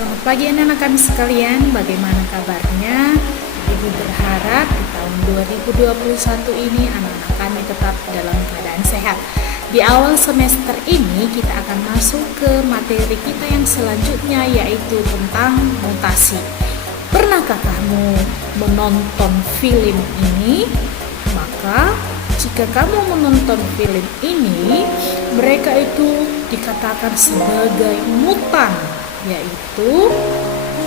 Selamat pagi anak-anak kami sekalian, bagaimana kabarnya? Ibu berharap di tahun 2021 ini anak-anak kami tetap dalam keadaan sehat. Di awal semester ini kita akan masuk ke materi kita yang selanjutnya, yaitu tentang mutasi. Pernahkah kamu menonton film ini? Maka jika kamu menonton film ini, mereka itu dikatakan sebagai mutan, yaitu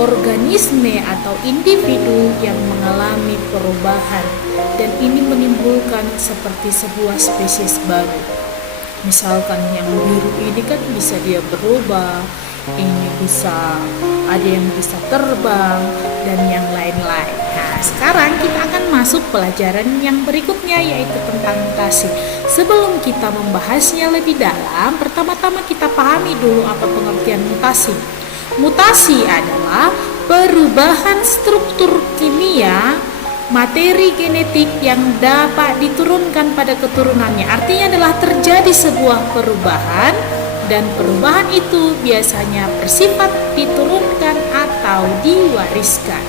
organisme atau individu yang mengalami perubahan, dan ini menimbulkan seperti sebuah spesies baru. Misalkan yang biru ini kan bisa dia berubah, ini bisa ada yang bisa terbang dan yang lain-lain. Nah, sekarang kita akan masuk pelajaran yang berikutnya, yaitu tentang mutasi. Sebelum kita membahasnya lebih dalam, pertama-tama kita pahami dulu apa pengertian mutasi. Mutasi adalah perubahan struktur kimia materi genetik yang dapat diturunkan pada keturunannya. Artinya adalah terjadi sebuah perubahan, dan perubahan itu biasanya bersifat diturunkan atau diwariskan.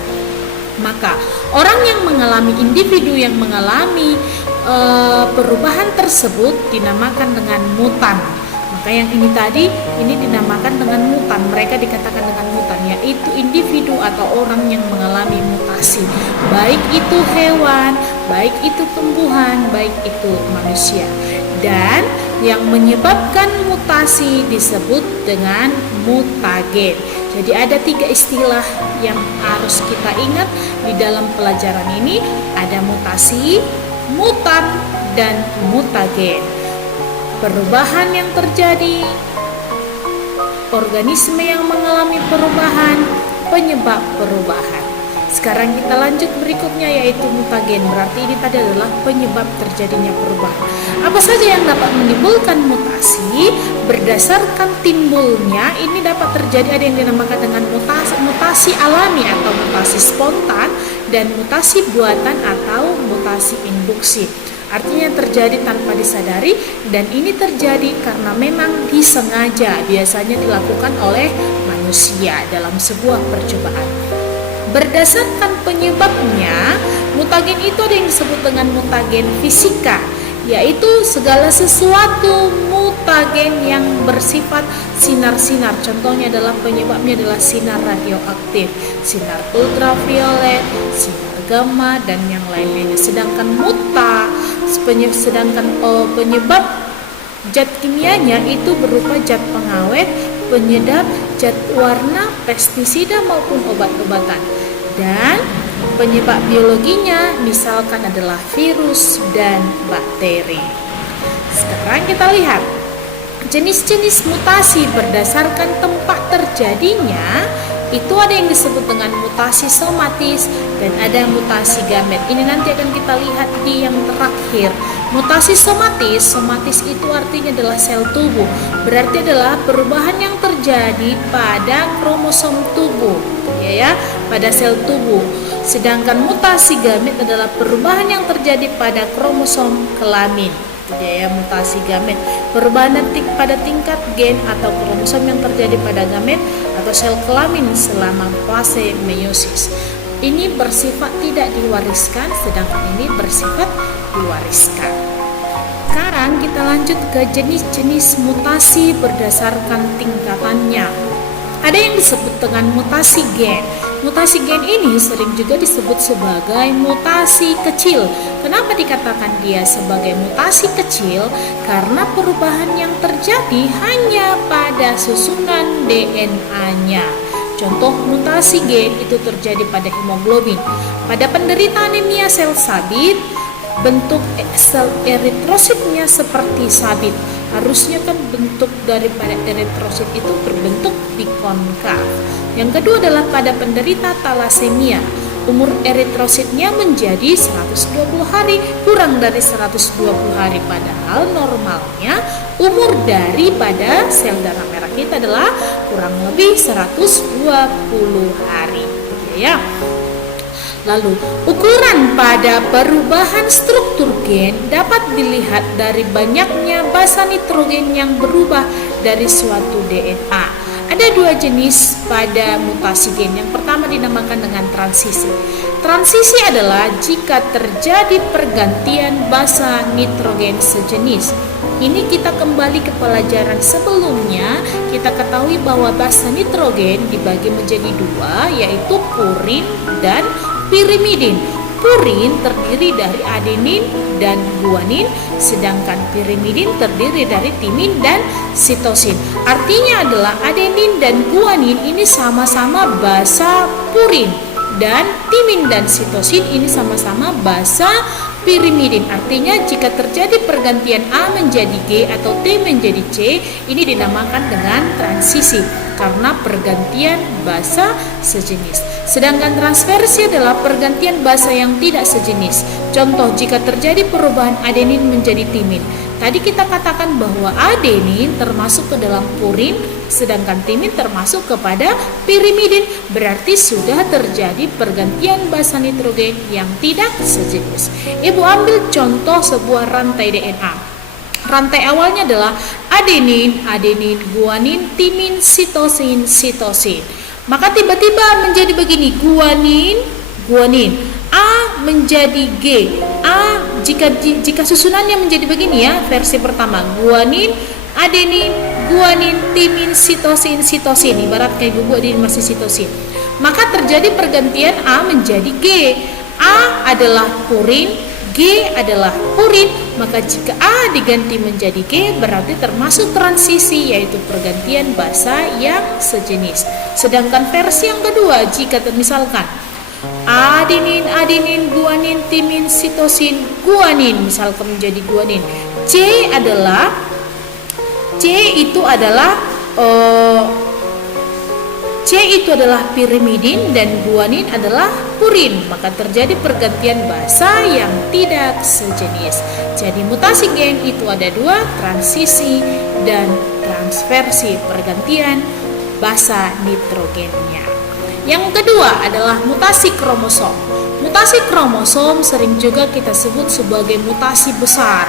Maka orang yang mengalami, individu yang mengalami perubahan tersebut dinamakan dengan mutan. Maka yang ini tadi, ini dinamakan dengan mutan. Mereka dikatakan dengan mutan, yaitu individu atau orang yang mengalami mutasi. Baik itu hewan, baik itu tumbuhan, baik itu manusia. Dan yang menyebabkan mutasi disebut dengan mutagen. Jadi ada 3 istilah yang harus kita ingat di dalam pelajaran ini. Ada mutasi, mutan, dan mutagen. Perubahan yang terjadi, organisme yang mengalami perubahan, penyebab perubahan. Sekarang kita lanjut berikutnya, yaitu mutagen. Berarti ini tadi adalah penyebab terjadinya perubahan. Apa saja yang dapat menimbulkan mutasi? Berdasarkan timbulnya, ini dapat terjadi, ada yang dinamakan dengan mutasi alami atau mutasi spontan, dan mutasi buatan atau mutasi induksi. Artinya terjadi tanpa disadari, dan ini terjadi karena memang disengaja, biasanya dilakukan oleh manusia dalam sebuah percobaan. Berdasarkan penyebabnya, mutagen itu ada yang disebut dengan mutagen fisika, yaitu segala sesuatu mutagen yang bersifat sinar-sinar. Contohnya adalah penyebabnya adalah sinar radioaktif, sinar ultraviolet, sinar gamma, dan yang lainnya. Sedangkan penyebab zat kimianya itu berupa zat pengawet, penyedap, zat warna, pestisida maupun obat-obatan. Dan penyebab biologinya misalkan adalah virus dan bakteri. Sekarang kita lihat jenis-jenis mutasi berdasarkan tempat terjadinya. Itu ada yang disebut dengan mutasi somatis dan ada mutasi gamet. Ini nanti akan kita lihat di yang terakhir. Mutasi somatis itu artinya adalah sel tubuh. Berarti adalah perubahan yang terjadi pada kromosom tubuh, ya, pada sel tubuh. Sedangkan mutasi gamet adalah perubahan yang terjadi pada kromosom kelamin. Ya, mutasi gamet, perubahan pada tingkat gen atau kromosom yang terjadi pada gamet atau sel kelamin selama fase meiosis. Ini bersifat tidak diwariskan, sedangkan ini bersifat diwariskan. Sekarang kita lanjut ke jenis-jenis mutasi berdasarkan tingkatannya. Ada yang disebut dengan mutasi gen. Mutasi gen ini sering juga disebut sebagai mutasi kecil. Kenapa dikatakan dia sebagai mutasi kecil? Karena perubahan yang terjadi hanya pada susunan DNA-nya. Contoh mutasi gen itu terjadi pada hemoglobin. Pada penderita anemia sel sabit, bentuk sel eritrositnya seperti sabit. Harusnya kan bentuk daripada eritrosit itu berbentuk bikonkav. Yang kedua adalah pada penderita talasemia, umur eritrositnya menjadi 120 hari, kurang dari 120 hari, padahal normalnya umur daripada sel darah merah kita adalah kurang lebih 120 hari, ya. Lalu, ukuran pada perubahan struktur gen dapat dilihat dari banyaknya basa nitrogen yang berubah dari suatu DNA. Ada dua jenis pada mutasi gen. Yang pertama dinamakan dengan transisi. Transisi adalah jika terjadi pergantian basa nitrogen sejenis. Ini kita kembali ke pelajaran sebelumnya. Kita ketahui bahwa basa nitrogen dibagi menjadi dua, yaitu purin dan pirimidin. Purin terdiri dari adenin dan guanin, sedangkan pirimidin terdiri dari timin dan sitosin. Artinya adalah adenin dan guanin ini sama-sama basa purin, dan timin dan sitosin ini sama-sama basa pirimidin. Artinya jika terjadi pergantian A menjadi G atau T menjadi C, ini dinamakan dengan transisi karena pergantian basa sejenis. Sedangkan transversi adalah pergantian basa yang tidak sejenis. Contoh, jika terjadi perubahan adenin menjadi timin. Tadi kita katakan bahwa adenin termasuk ke dalam purin, sedangkan timin termasuk kepada pirimidin. Berarti sudah terjadi pergantian basa nitrogen yang tidak sejenis. Ibu ambil contoh sebuah rantai DNA. Rantai awalnya adalah adenin, guanin, timin, sitosin, sitosin. Maka tiba-tiba menjadi begini, guanin, A menjadi G. A jika susunannya menjadi begini ya, versi pertama, guanin, adenin, guanin, timin, sitosin, sitosin. Ibarat kayak bubuk di masih sitosin. Maka terjadi pergantian A menjadi G. A adalah purin, G adalah purin. Maka jika A diganti menjadi G berarti termasuk transisi, yaitu pergantian basa yang sejenis. Sedangkan versi yang kedua, jika misalkan adenin, guanin, timin, sitosin, guanin, misalkan menjadi guanin. C itu adalah pirimidin dan guanin adalah purin, maka terjadi pergantian basa yang tidak sejenis. Jadi mutasi gen itu ada dua, transisi dan transversi, pergantian basa nitrogennya. Yang kedua adalah mutasi kromosom. Mutasi kromosom sering juga kita sebut sebagai mutasi besar.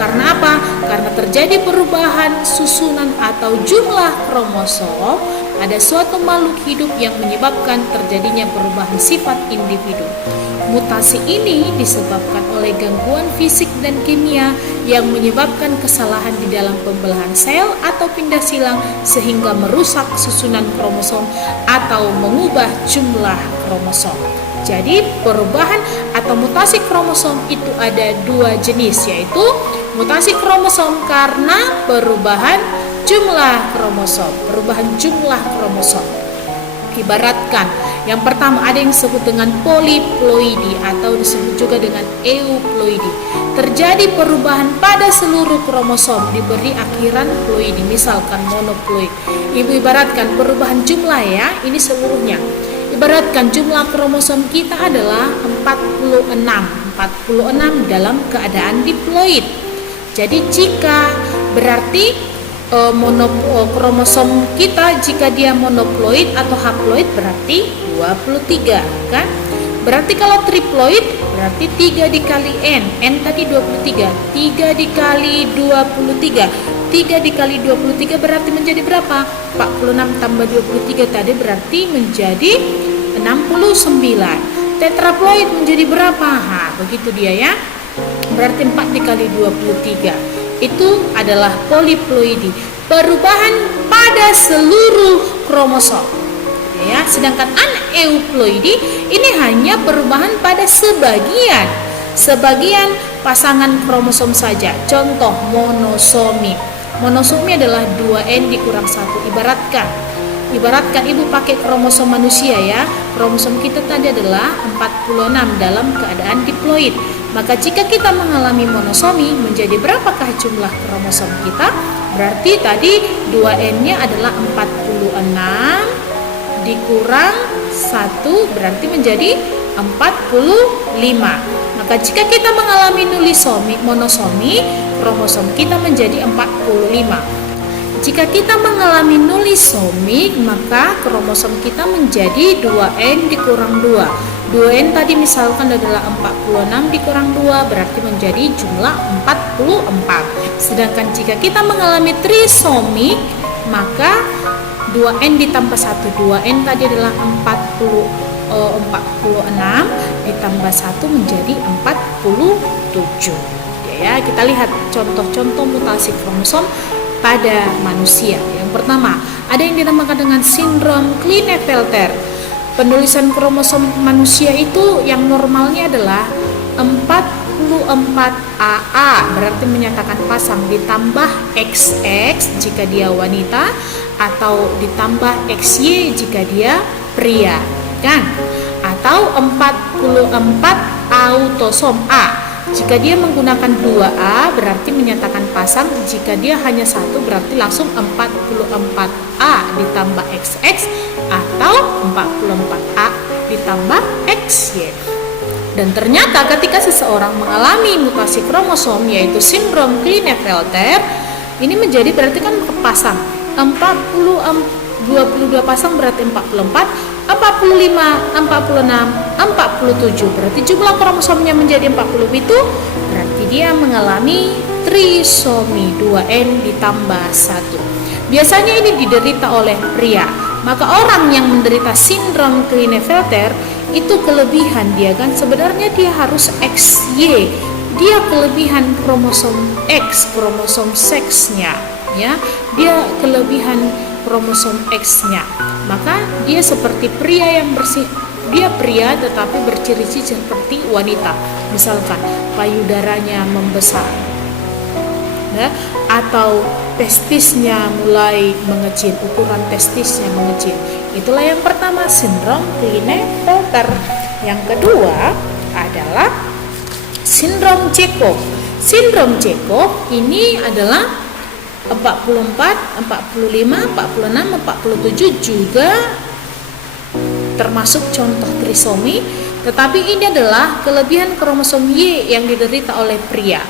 Karena apa? Karena terjadi perubahan susunan atau jumlah kromosom pada suatu makhluk hidup yang menyebabkan terjadinya perubahan sifat individu. Mutasi ini disebabkan oleh gangguan fisik dan kimia yang menyebabkan kesalahan di dalam pembelahan sel atau pindah silang sehingga merusak susunan kromosom atau mengubah jumlah kromosom. Jadi perubahan atau mutasi kromosom itu ada dua jenis, yaitu mutasi kromosom karena perubahan jumlah kromosom. Ibaratkan, yang pertama ada yang disebut dengan poliploidi atau disebut juga dengan euploidi. Terjadi perubahan pada seluruh kromosom diberi akhiran ploidi, misalkan monoploid. Ibu ibaratkan perubahan jumlah ya, ini seluruhnya. Ibaratkan jumlah kromosom kita adalah 46 dalam keadaan diploid. Jadi jika berarti kromosom kita jika dia monoploid atau haploid berarti 23 kan? Berarti kalau triploid berarti 3 dikali N tadi 23, 3 dikali 23, 3 dikali 23 berarti menjadi berapa? 46 tambah 23 tadi berarti menjadi 69. Tetraploid menjadi berapa? Begitu dia ya. Berarti 4 dikali 23 itu adalah poliploidi, perubahan pada seluruh kromosom ya. Sedangkan aneuploidi ini hanya perubahan pada sebagian pasangan kromosom saja. Contoh monosomi adalah 2N dikurang 1. Ibaratkan ibu pakai kromosom manusia ya. Kromosom kita tadi adalah 46 dalam keadaan diploid. Maka jika kita mengalami monosomi, menjadi berapakah jumlah kromosom kita? Berarti tadi 2N-nya adalah 46 dikurang 1 berarti menjadi 45. Maka jika kita mengalami monosomi, kromosom kita menjadi 45. Jika kita mengalami nulisomi, maka kromosom kita menjadi 2N dikurang 2. 2N tadi misalkan adalah 46 dikurang 2 berarti menjadi jumlah 44. Sedangkan jika kita mengalami trisomi, maka 2N ditambah 1, 2N tadi adalah 46 ditambah 1 menjadi 47. Ya, kita lihat contoh-contoh mutasi kromosom pada manusia. Yang pertama, ada yang dinamakan dengan sindrom Klinefelter. Penulisan kromosom manusia itu yang normalnya adalah 44AA, berarti menyatakan pasang, ditambah XX jika dia wanita, atau ditambah XY jika dia pria, kan? Atau 44 autosom A. Jika dia menggunakan 2A berarti menyatakan pasang, jika dia hanya satu berarti langsung 44A ditambah XX atau 44A ditambah XY. Dan ternyata ketika seseorang mengalami mutasi kromosom yaitu sindrom Klinefelter, ini menjadi berarti kan kepasang 22 pasang berarti 44, 45, 46, 47, berarti jumlah kromosomnya menjadi 40 itu, berarti dia mengalami trisomi 2N ditambah 1. Biasanya ini diderita oleh pria. Maka orang yang menderita sindrom Klinefelter itu kelebihan dia kan, sebenarnya dia harus XY. Dia kelebihan kromosom X, kromosom seksnya, ya. Dia kelebihan kromosom X-nya. Maka dia seperti pria yang dia pria tetapi berciri-ciri seperti wanita. Misalkan payudaranya membesar, ya, atau testisnya mulai mengecil, ukuran testisnya mengecil. Itulah yang pertama, sindrom Klinefelter. Yang kedua adalah sindrom Chekhov. Sindrom Chekhov ini adalah 44, 45, 46, 47 juga termasuk contoh trisomi, tetapi ini adalah kelebihan kromosom Y yang diderita oleh pria.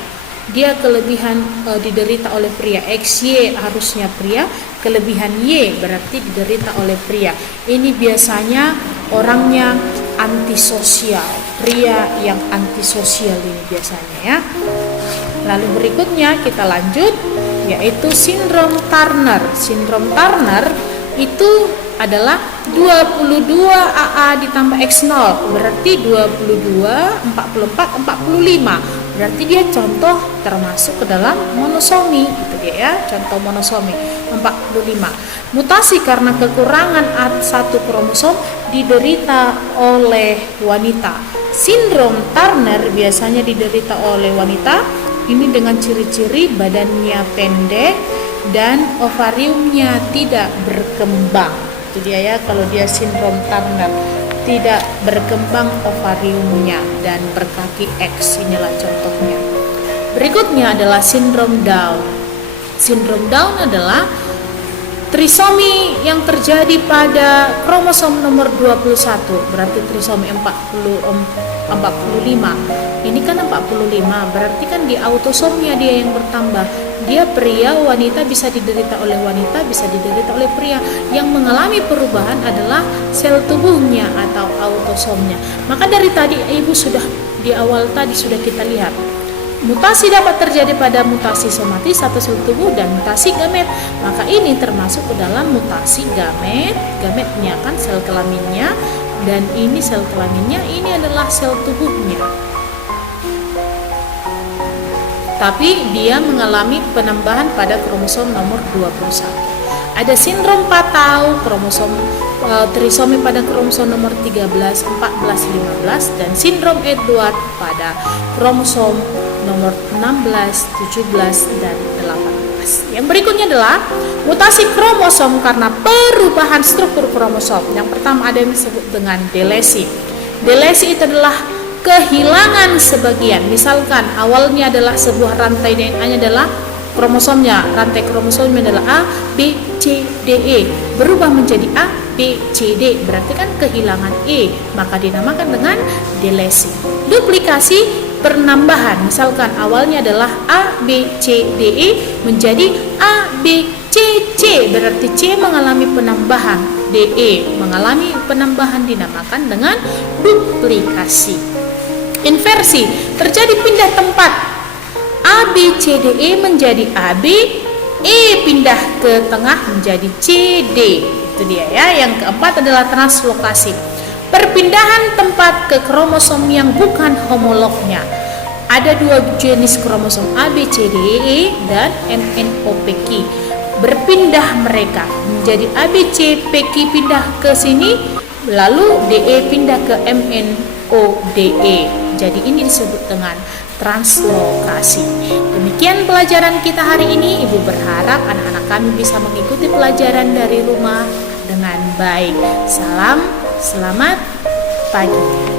Dia kelebihan diderita oleh pria. XY harusnya pria, kelebihan Y berarti diderita oleh pria. Ini biasanya orangnya antisosial, pria yang antisosial ini biasanya, ya. Lalu berikutnya kita lanjut, yaitu sindrom Turner. Sindrom Turner itu adalah 22 AA ditambah X0, berarti 22, 44, 45. Berarti dia contoh termasuk ke dalam monosomi, gitu dia, ya, contoh monosomi 45. Mutasi karena kekurangan satu kromosom diderita oleh wanita. Sindrom Turner biasanya diderita oleh wanita. Ini dengan ciri-ciri badannya pendek dan ovariumnya tidak berkembang. Itu dia, ya, kalau dia sindrom Turner, tidak berkembang ovariumnya dan berkaki X. Inilah contohnya. Berikutnya adalah sindrom Down. Sindrom Down adalah trisomi yang terjadi pada kromosom nomor 21, berarti trisomi 45. Ini kan 45, berarti kan di autosomnya dia yang bertambah. Dia pria, wanita, bisa diderita oleh wanita, bisa diderita oleh pria. Yang mengalami perubahan adalah sel tubuhnya atau autosomnya. Maka dari tadi Ibu sudah di awal tadi sudah kita lihat, mutasi dapat terjadi pada mutasi somatis atau sel tubuh dan mutasi gamet. Maka ini termasuk ke dalam mutasi gamet. Gametnya kan sel kelaminnya, dan ini sel kelaminnya, ini adalah sel tubuhnya. Tapi dia mengalami penambahan pada kromosom nomor 21. Ada sindrom Patau, kromosom trisomi pada kromosom nomor 13, 14, 15, dan sindrom Edward pada kromosom nomor 16, 17, dan 18. Yang berikutnya adalah mutasi kromosom karena perubahan struktur kromosom. Yang pertama ada yang disebut dengan delesi. Delesi itu adalah kehilangan sebagian. Misalkan awalnya adalah sebuah rantai DNA-nya adalah kromosomnya, rantai kromosomnya adalah A, B, C, D, E, berubah menjadi A, B, C, D, berarti kan kehilangan E, maka dinamakan dengan delesi. Duplikasi penambahan, misalkan awalnya adalah A, B, C, D, E menjadi A, B, C, C, berarti C mengalami penambahan, D, E mengalami penambahan, dinamakan dengan duplikasi. Inversi, terjadi pindah tempat, A, B, C, D, E menjadi A, B, E pindah ke tengah menjadi CD. Itu dia ya. Yang keempat adalah translokasi. Perpindahan tempat ke kromosom yang bukan homolognya. Ada 2 jenis kromosom ABCDE dan MNOPQ. Berpindah mereka menjadi ABCPQ pindah ke sini, lalu DE pindah ke MNODE. Jadi ini disebut dengan translokasi. Demikian pelajaran kita hari ini. Ibu berharap anak-anak kami bisa mengikuti pelajaran dari rumah dengan baik. Salam, selamat pagi.